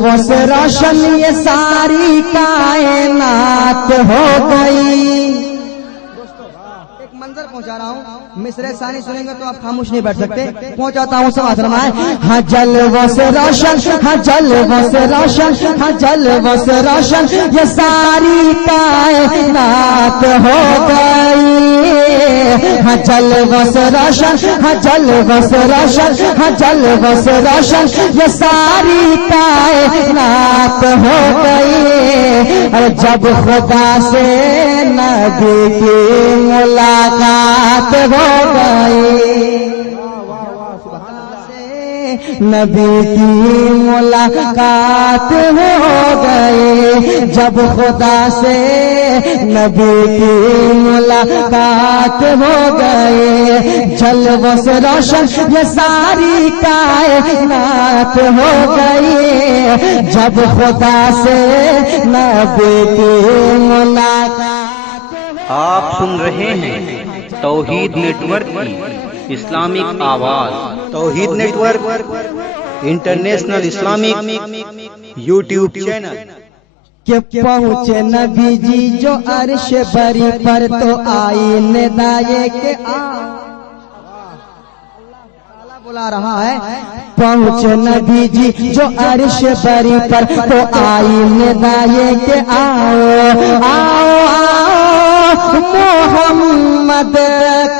وہ سے روشن یہ ساری کائنات ہو گئی. ایک منظر پہنچا رہا ہوں, مصرع ثانی سنیں گے تو آپ خاموش نہیں بیٹھ سکتے. پہنچاتا ہوں سماعت فرمائیں. ہاں جلووں سے روشن, ہاں جلووں سے روشن, ہاں جلووں سے روشن یہ ساری کائنات ہو گئی. ہاں جلووں سے روشن, ہاں جلووں سے روشن, ہاں جلووں سے روشن یہ ساری کائنات ہو گئی. اور جب خدا سے نبی کی ملاقات ہو گئی, نبی کی ملاقات ہو گئی. جب خدا سے نبی کی ملاقات ہو گئی, جلووں سے روشن یہ ساری کائنات ہو گئی. جب خدا سے نبی کی ملاقات. آپ سن رہے ہیں توحید نیٹ ورک کی اسلامک آواز. Tawheed network international Islamic YouTube channel. کہ پہنچے نبی جی جو عرش بری پر تو آئی ندائے کہ بلا رہا ہے. پہنچے نبی جی جو عرش بری پر تو آئی ندائے کہ آؤ آؤ آؤ محمد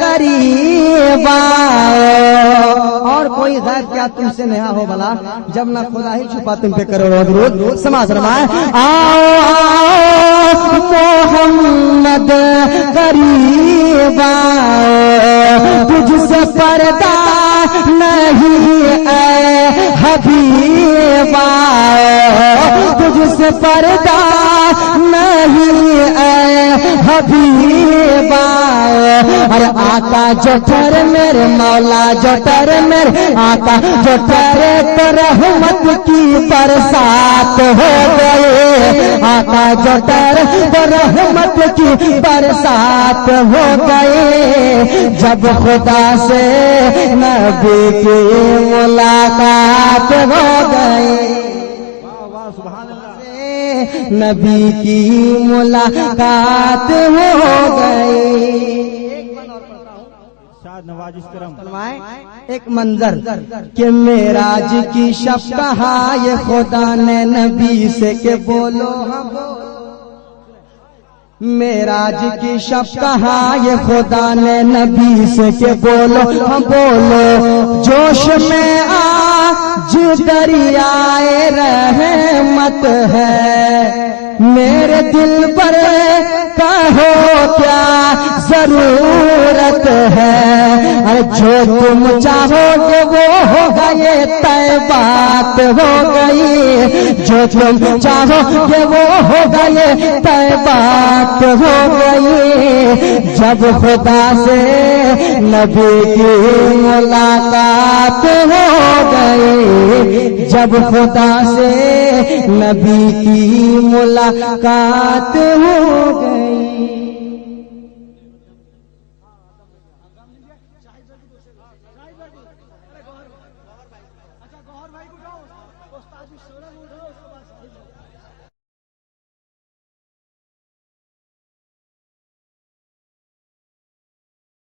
قریب آؤ. اور کوئی غیر کیا تم سے نیا ہو بلا, جب نہ خدا ہی چھپا تم پہ کرو درود. سماعت فرمائیں. آؤ آؤ محمد قریب آؤ, تجھ سے پردہ نہیں اے حبیب آؤ, تجھ سے پردہ نہیں اے حبیب آؤ. ارے آقا جو ٹھہرے میرے مولا جو ٹھہرے میرے آقا جو ٹھہرے تو رحمت کی برسات ہو گئے. آقا جو ٹھہرے تو رحمت کی برسات ہو گئے. جب خدا سے نبی کی ملاقات ہو گئی, نبی کی ملاقات ہو گئی. ایک منظر کہ معراج کی شب کہا یہ خدا نے نبی سے کہ بولو ہم. معراج کی شب کہا یہ خدا نے نبی سے کہ بولو ہم بولو. جوش میں آج دریائے رحمت ہے, میرے دل پر کہو کیا ضرورت ہے. جو تم چاہو گے وہ ہوگا یہ طے بات ہو گئی. جو تم چاہو گے وہ ہوگا یہ طے بات ہو گئی. جب خدا سے نبی کی ملاقات ہو گئی, جب خدا سے نبی کی ملاقات ہو گئی.